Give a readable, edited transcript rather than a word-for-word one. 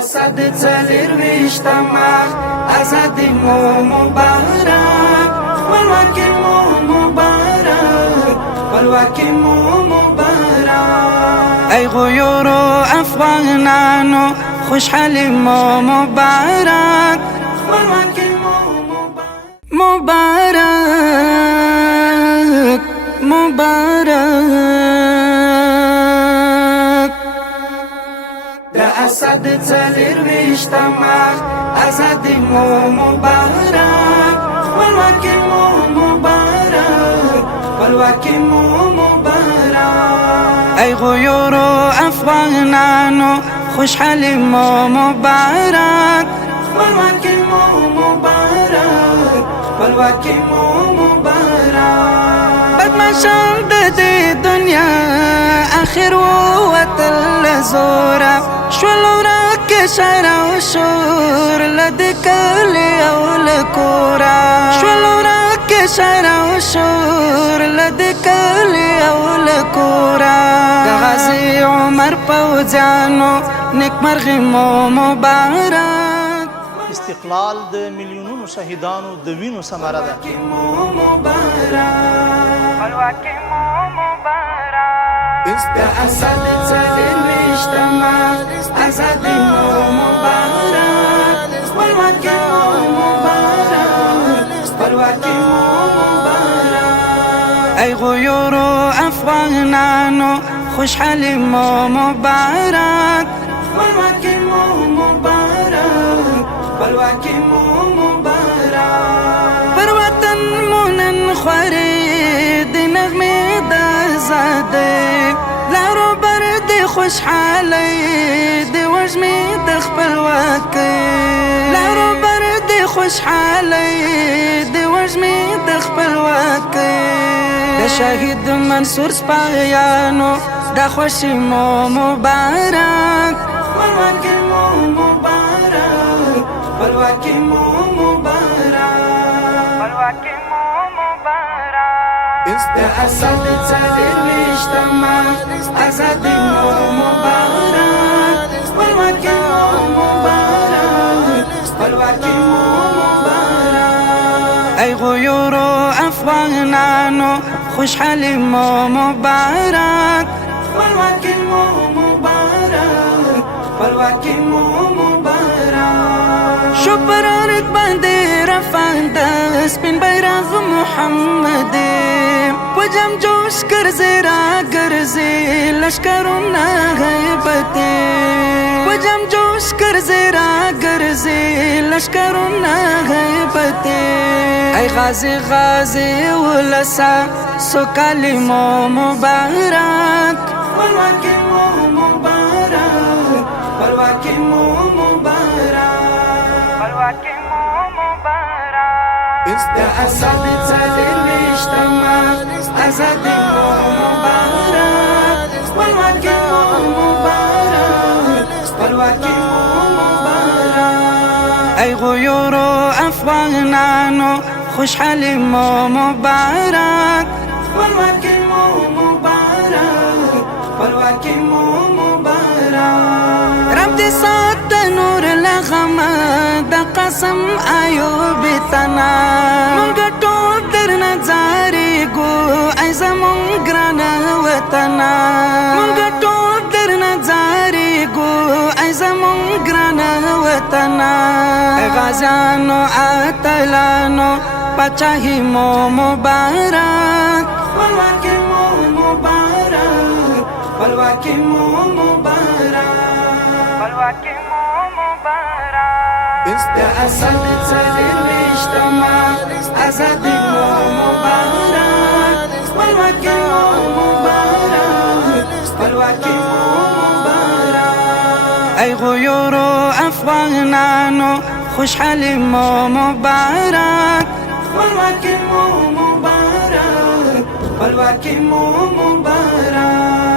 اسد څلور ویشتما ازادي مو مبارک خپلواکي مو مبارک خپلواکي مو مبارک ای غیورو افغانانو خوشحالي مو مبارک خپلواکي مو مبارک مبارک د اسد څلور ویشتما ازادي مو مبارک خپلواکي مو مبارک خپلواکي مو مبارک ای غیورو افغانانو خوشحالي مو مبارک خپلواکي مو مبارک خپلواکي مو مبارک بدمعشان د دې دنیا اخر وتل زورا شولو راک شعر او شور لد کلی او لکورا شولو راک شعر او شور لد کلی او لکورا غازی عمر پوجانو نیک مرغی مو مبارک استقلال د میلیونونو شهیدانو د وینو ثمره ده. خپلواکي مو مبارک د اسد څلور ویشتما ازادي مو مبارک خپلواکي مو مبارک خپلواکي مو مبارک ای غیورو افغانانو خوشحالي مو مبارک خپلواکي مو مبارک خپلواکي مو مبارک پر وطن مو نن خوري د نغمې د آزادۍ لارو بر د خوشحالۍ د وژمې د خپلواکۍ لارو بر د خوشحالۍ د وژمې د خپلواکۍ د شهید منصور سپاهیانو د خوښي مو مبارک خپلواکي مو مبارک خپلواکي مو مبارک خپلواکي مو مبارک د اسد څلور ویشتما ازادي مو مبارک خپلواکي مو مبارک خپلواکي مو مبارک ای غیورو افغانانو خوشحالي مو مبارک خپلواکي مو مبارک خپلواکي مو مبارک شو پر ارد باندې رفاند سپین بیرغ محمد په جم جوش ګرځي را ګرځي لشکرونه غیبت په جم جوش ګرځي را ګرځي لشکرونه غیبت ای غازی غازی ولسا سوکالی مو مبارک خپلواکي مو مبارک خپلواکي مو مبارک خپلواکي مو مبارک د اسد څلور ویشتما ازادي مو مبارک خپلواکي مو مبارک خپلواکي مو مبارک ای غیورو افغانانو خوشحالي مو مبارک خپلواکي مو مبارک خپلواکي مو مبارک رب دې سات نور لغما د قسم ایوب تنا مونږ ټول درنه زاري ګو ای زمون ګران وطن مونږ ټول درنه زاري ګو ای زمون ګران وطن غازیانو اتلانو پچاهي مو مبارک خپلواکي مو مبارک خپلواکي مو مبارک خپلواکي مو مبارک د اسد څلور ویشتما ازادي مو مبارک خپلواکي مو مبارک خپلواکي مو مبارک ای غیورو افغانانو خوشحالي مو مبارک خپلواکي مو مبارک خپلواکي مو مبارک